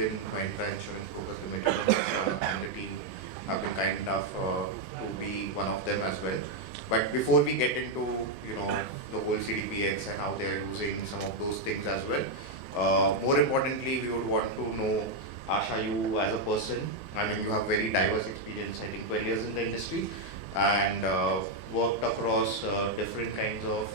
in Mahindra Insurance Brokers Limited, and the team have been kind enough to be one of them as well. But before we get into the whole CDPX and how they are using some of those things as well, more importantly, we would want to know, Asha, you as a person. I mean, you have very diverse experience, I think 12 years in the industry, and worked across different kinds of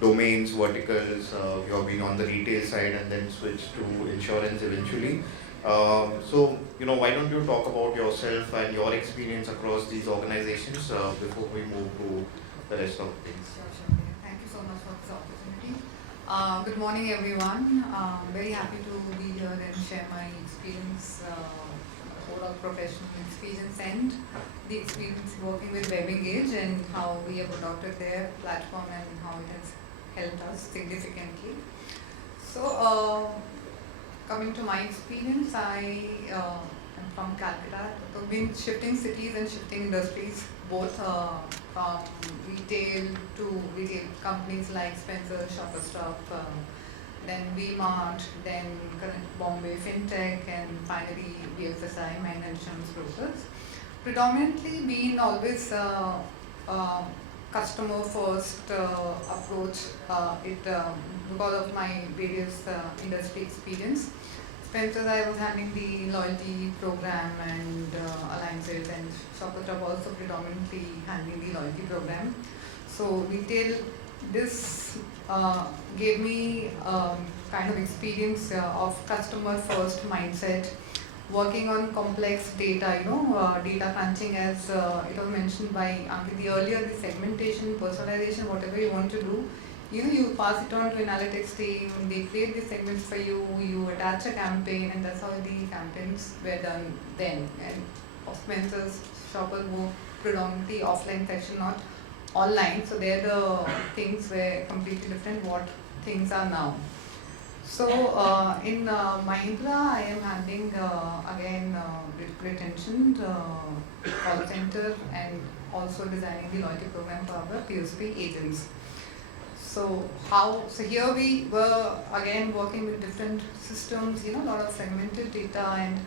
domains, verticals. You have been on the retail side and then switched to insurance eventually. So, why don't you talk about yourself and your experience across these organizations before we move to the rest of things? Sure. Thank you so much for this opportunity. Good morning, everyone. Very happy to be here and share my experience, overall professional experience and the experience working with WebEngage and how we have adopted their platform and how it has helped us significantly. So, coming to my experience, I am from Calcutta. So, I've been shifting cities and shifting industries, both from retail to retail companies like Spencer, Shoppers Stop, then V-Mart, then Bombay FinTech, and finally BFSI, Mahindra Insurance Brokers. Predominantly been always customer first approach because of my various industry experience. Spencer's, I was handling the loyalty program and alliances, and Shoppers Stop also predominantly handling the loyalty program. So retail, this gave me kind of experience of customer first mindset, working on complex data, data crunching, as it was mentioned by Ankit earlier, the segmentation, personalization, whatever you want to do, you pass it on to analytics team, they create the segments for you, you attach a campaign, and that's how the campaigns were done then. And Spencer's, Shoppers were predominantly offline section, not online, so there the things were completely different what things are now. So in Mahindra, I am handling again retention, call center, and also designing the loyalty program for our POSP agents. So here we were again working with different systems, a lot of fragmented data, and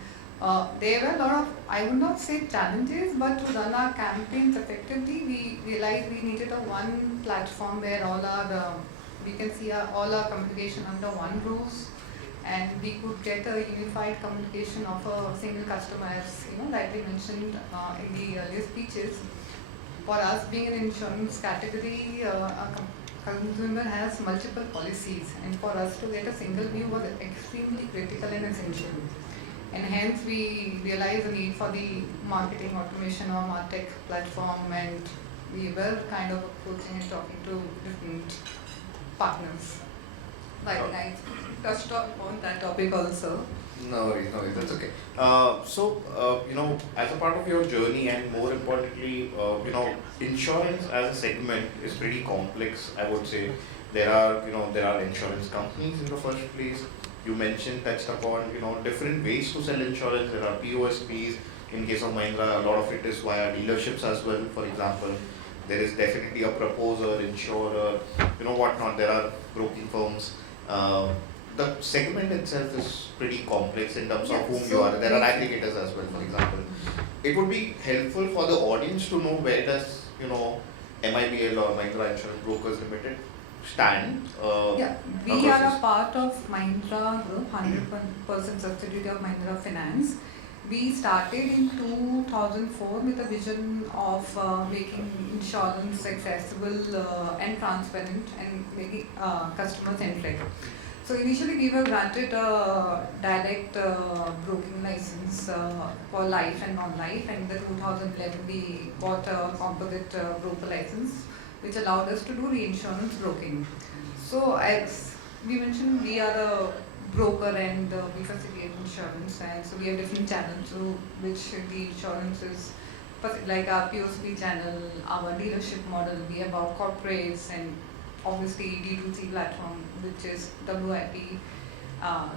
there were a lot of, I would not say challenges, but to run our campaigns effectively, we realized we needed a one platform where all our we can see all our communication under one roof, and we could get a unified communication of a single customer, as like we mentioned in the earlier speeches. For us, being an insurance category, a consumer has multiple policies, and for us to get a single view was extremely critical and essential. And hence we realized the need for the marketing automation or MarTech platform, and we were kind of approaching and talking to different partners. Right, I touched on that topic also. No worries, that's okay. As a part of your journey, and more importantly, insurance as a segment is pretty complex, I would say. There are insurance companies in the first place. You touched upon, different ways to sell insurance. There are POSPs. In case of Mahindra, a lot of it is via dealerships as well, for example. There is definitely a proposer, insurer, whatnot. There are broking firms. The segment itself is pretty complex in terms of whom you are. There are aggregators as well, for example. It would be helpful for the audience to know where does, MIBL or Mahindra Insurance Brokers Limited stand. We are a part of Mahindra Group, 100% subsidiary of Mahindra Finance. We started in 2004 with a vision of making insurance accessible and transparent and making customer-centric. So initially we were granted a direct broking license for life and non-life, and in 2011 we got a composite broker license, which allowed us to do reinsurance broking. So as we mentioned, we are a broker and we facilitate insurance, and so we have different channels through which the insurance is, like our POSP channel, our dealership model, we have our corporates, and obviously D2C platform, which is WIP.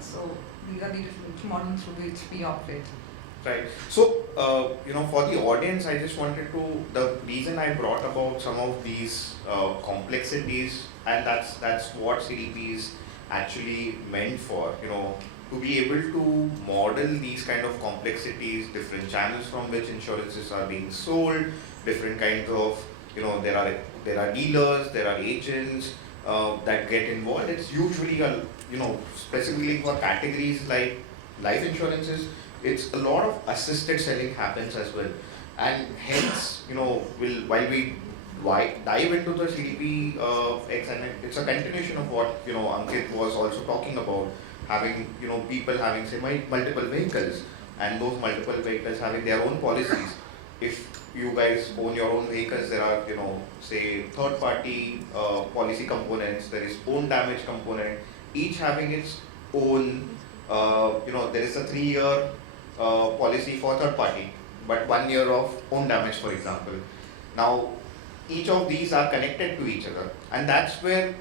So these are the different models through which we operate. Right. So, for the audience, I just wanted to, the reason I brought about some of these complexities, and that's what CDP is actually meant for, to to be able to model these kind of complexities, different channels from which insurances are being sold, different kinds of, there are dealers, there are agents that get involved. It's usually specifically for categories like life insurances, it's a lot of assisted selling happens as well, and hence while we dive into the CDP X, and it's a continuation of what Ankit was also talking about, having people having say multiple vehicles, and those multiple vehicles having their own policies. If you guys own your own vehicles, there are say third party policy components, there is own damage component, each having its own there is a 3-year policy for third party, but 1 year of own damage, for example. Now each of these are connected to each other, and that's where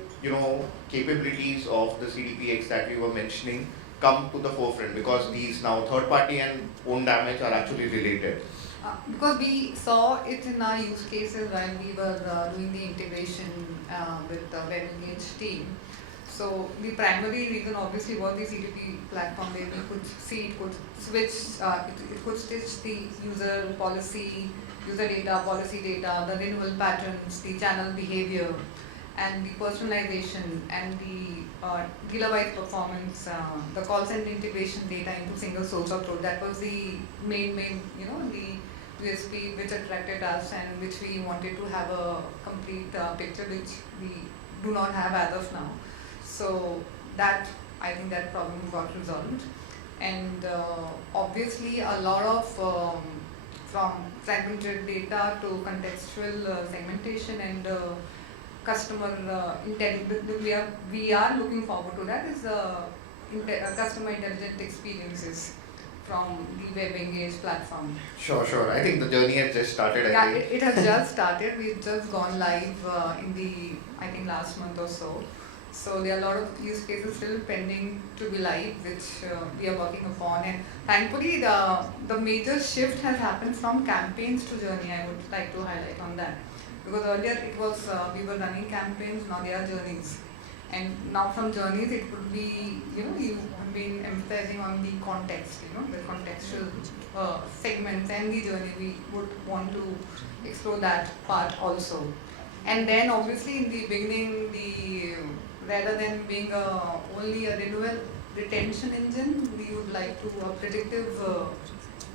capabilities of the CDPX that we were mentioning come to the forefront, because these now third party and own damage are actually related. Because we saw it in our use cases while we were doing the integration with the web engaged team. So the primary reason obviously was the CDP platform, where we could see it could switch, it could stitch the user policy, user data, policy data, the renewal patterns, the channel behavior, and the personalization, and the dealer-wise performance, the call center integration data into single source of truth. That was the main, the USP which attracted us, and which we wanted to have a complete picture, which we do not have as of now. So that, I think that problem got resolved. And obviously a lot of from fragmented data to contextual segmentation and customer intelligence, we are looking forward to that, is customer intelligent experiences from the web engaged platform. Sure. I think the journey has just started. It has just started. We've just gone live in the, I think, last month or so. So there are a lot of use cases still pending to be live, which we are working upon. And thankfully, the major shift has happened from campaigns to journey. I would like to highlight on that, because earlier it was we were running campaigns, now they are journeys. And now from journeys, it would be, you have been emphasizing on the context, the contextual segments and the journey. We would want to explore that part also. And then obviously in the beginning, rather than being only a renewal retention engine, we would like to a predictive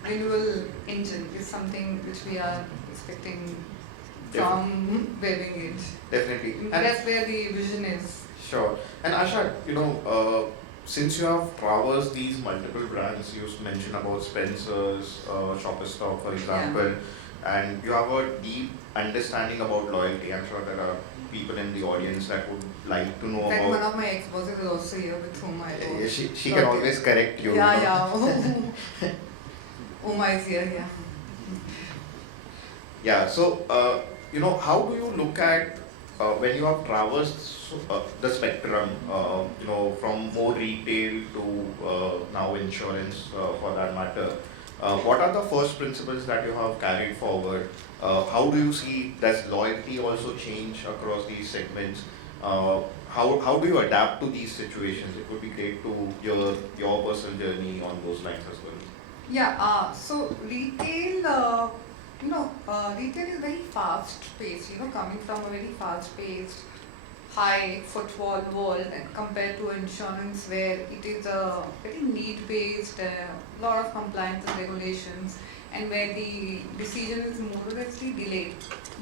renewal engine is something which we are expecting from web engage. Definitely. That's where the vision is. Sure. And Asha, since you have traversed these multiple brands, you mentioned about Spencer's, Shoppers Stop, for example, and you have a deep understanding about loyalty. I'm sure there are people in the audience that would like to know In fact, about. one of my ex-bosses is also here with whom I work. She can always correct you. Yeah. Uma is here, yeah. Yeah, so, how do you look at when you have traversed the spectrum, from more retail to now insurance for that matter, what are the first principles that you have carried forward? How do you see, does loyalty also change across these segments? How do you adapt to these situations? It would be great to hear your personal journey on those lines as well. Yeah, so retail, retail is very fast-paced, coming from a very fast-paced, high footfall world, and compared to insurance where it is a very need-based, lot of compliance and regulations, and where the decision is more or less delayed.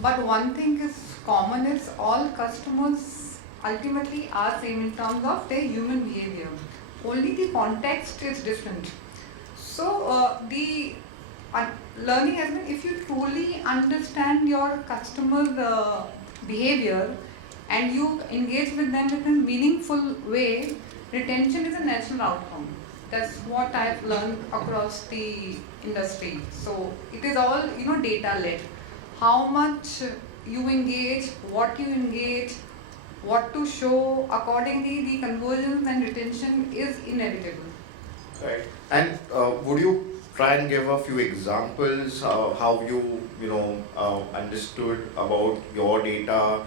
But one thing is common is all customers ultimately are same in terms of their human behavior. Only the context is different. So the learning has been, if you truly understand your customer behavior and you engage with them in a meaningful way, retention is a natural outcome. That's what I've learned across the industry. So it is all data led. How much you engage, what you engage, what to show, accordingly the conversions and retention is inevitable. Right. And would you try and give a few examples how you understood about your data,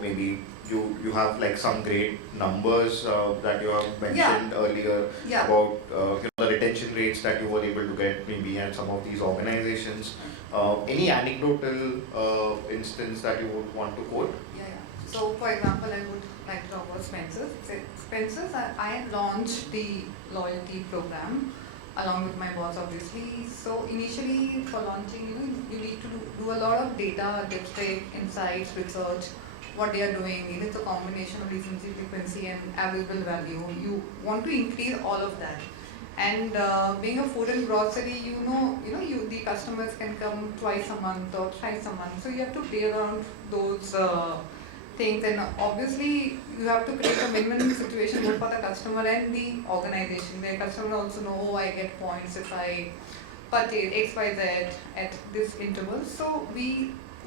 maybe you have like some great numbers that you have mentioned earlier about the retention rates that you were able to get maybe at some of these organizations. Any anecdotal instance that you would want to quote? So, for example, I would like to talk about Spencer's. Spencer's, I launched the loyalty program along with my boss, obviously. So, initially, for launching, you need to do a lot of data, dipstick, insights, research, what they are doing. It's a combination of recency, frequency, and available value. You want to increase all of that. And being a food and grocery, the customers can come twice a month or thrice a month. So you have to play around those things, and obviously you have to create a win-win situation both for the customer and the organization, where customer also know, I get points if I purchase XYZ at this interval. So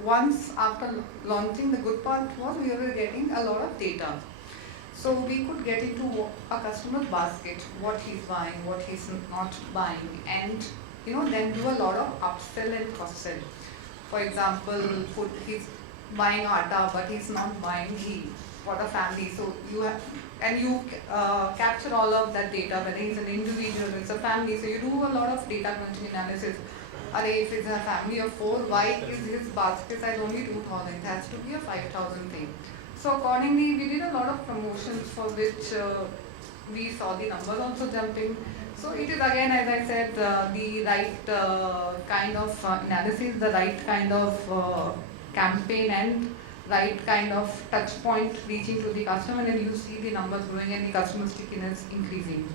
once after launching, the good part was we were getting a lot of data. So we could get into a customer's basket, what he's buying, what he's not buying, and then do a lot of upsell and cross-sell. For example, food, he's buying atta, but he's not buying ghee for the family. So you capture all of that data, whether he's an individual, it's a family. So you do a lot of data crunching analysis. If it's a family of 4, why is his basket size only 2,000? It has to be a 5,000 thing. So accordingly, we did a lot of promotions for which we saw the numbers also jumping. So it is again, as I said, the right kind of analysis, the right kind of campaign, and right kind of touch point reaching to the customer, and you see the numbers growing and the customer stickiness increasing.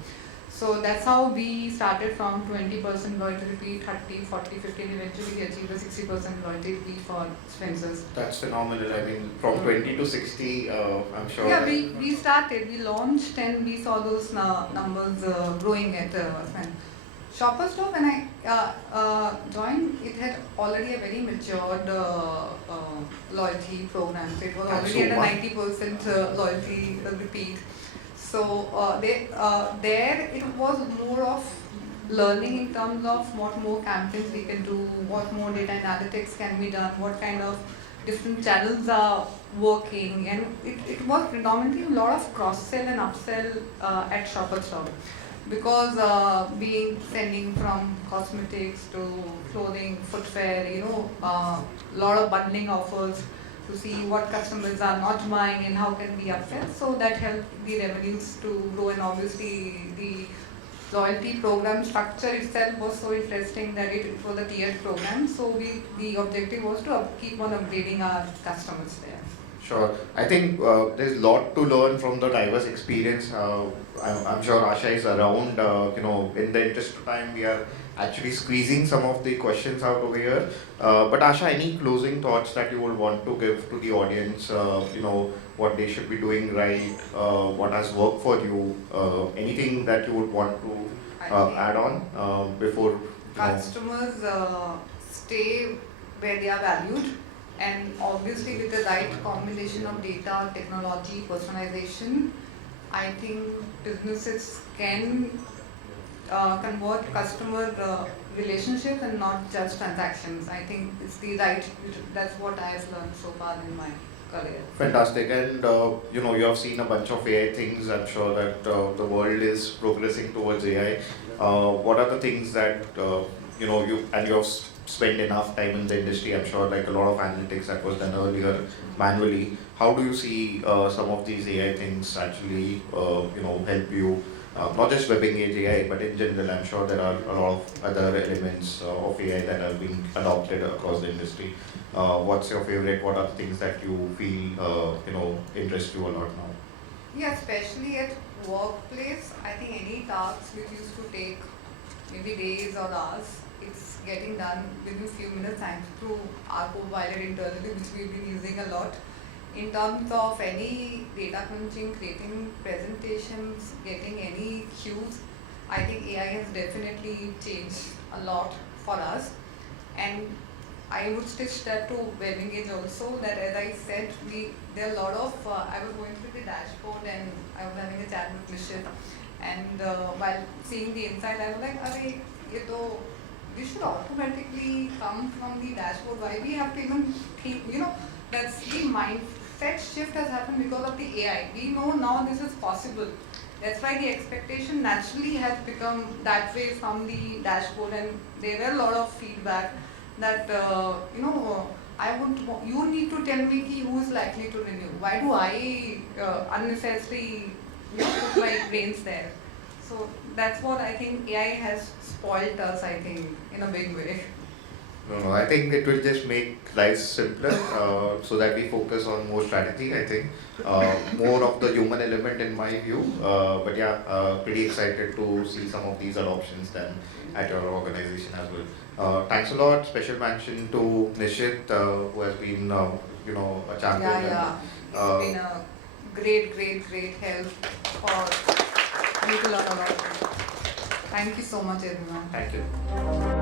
So that's how we started from 20% loyalty repeat, 30, 40, 50, and eventually we achieved a 60% loyalty repeat for Spencer's. That's phenomenal. I mean, from 20 to 60, I'm sure. Yeah, we launched, and we saw those numbers growing at Shoppers Stop. When I joined, it had already a very matured loyalty program. So it was already at a 90% loyalty repeat. So there it was more of learning in terms of what more campaigns we can do, what more data analytics can be done, what kind of different channels are working, and it was predominantly a lot of cross-sell and upsell at Shoppers Stop, because sending from cosmetics to clothing, footwear, a lot of bundling offers to see what customers are not buying and how can we upsell. So that helped the revenues to grow, and obviously the loyalty program structure itself was so interesting that it was a tiered program. So the objective was to keep on upgrading our customers there. Sure. I think there's a lot to learn from the diverse experience. I'm sure Asha is around. In the interest of time, we are actually squeezing some of the questions out over here. But Asha, any closing thoughts that you would want to give to the audience? What they should be doing right, what has worked for you, anything that you would want to add on before customers stay where they are valued, and obviously with the right combination of data, technology, personalization, I think businesses can convert customer relationships and not just transactions. I think it's that's what I have learned so far in my career. Fantastic. And you have seen a bunch of AI things. I'm sure that the world is progressing towards AI. What are the things that you have spent enough time in the industry? I'm sure like a lot of analytics that was done earlier manually. How do you see some of these AI things actually help you? Not just webbing age AI, but in general, I'm sure there are a lot of other elements of AI that are being adopted across the industry. What's your favorite? What are the things that you feel interest you a lot now? Yeah, especially at workplace, I think any tasks which used to take maybe days or hours, it's getting done within a few minutes thanks to our Copilot internally, which we've been using a lot. In terms of any data crunching, creating presentations, getting any cues, I think AI has definitely changed a lot for us. And I would stitch that to webbing age also, that as I said, there are a lot of, I was going through the dashboard and I was having a chat with Nishit, and while seeing the inside, I was like, this should automatically come from the dashboard. Why we have to even keep, that's the set shift has happened because of the AI. We know now this is possible. That's why the expectation naturally has become that way from the dashboard, and there were a lot of feedback that I would. You need to tell me who is likely to renew. Why do I unnecessarily put my brains there? So that's what I think AI has spoiled us. I think in a big way. No, I think it will just make life simpler so that we focus on more strategy, I think. More of the human element in my view. But yeah, pretty excited to see some of these adoptions then at your organization as well. Thanks a lot. Special mention to Nishit, who has been, a champion. Yeah. It's been a great help for me to learn about it. Thank you so much, everyone. Thank you.